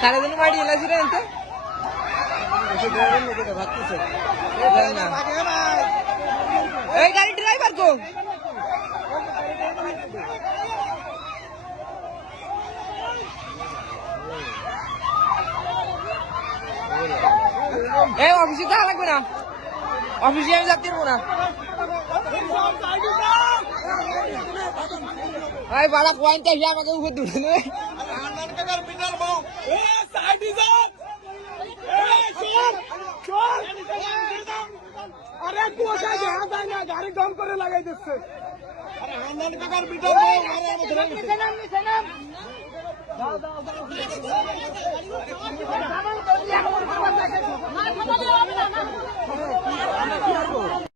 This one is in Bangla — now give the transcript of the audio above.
সারাদিন বাড়ি এলাছি রে এনতে এই গাড়ি ড্রাইভার কো এই অফিসে যাওয়া লাগবে না অফিসে আমি যাতে পারবো না ভাই বাড়া পয়েন্ট এসে আমাকে উপর দুটো নেবে আরে কুয়াশা দেখা যায় না গাড়ি দম করে লাগাই দিচ্ছে আরে হান্নান কাকার বিটার মারে আমাদের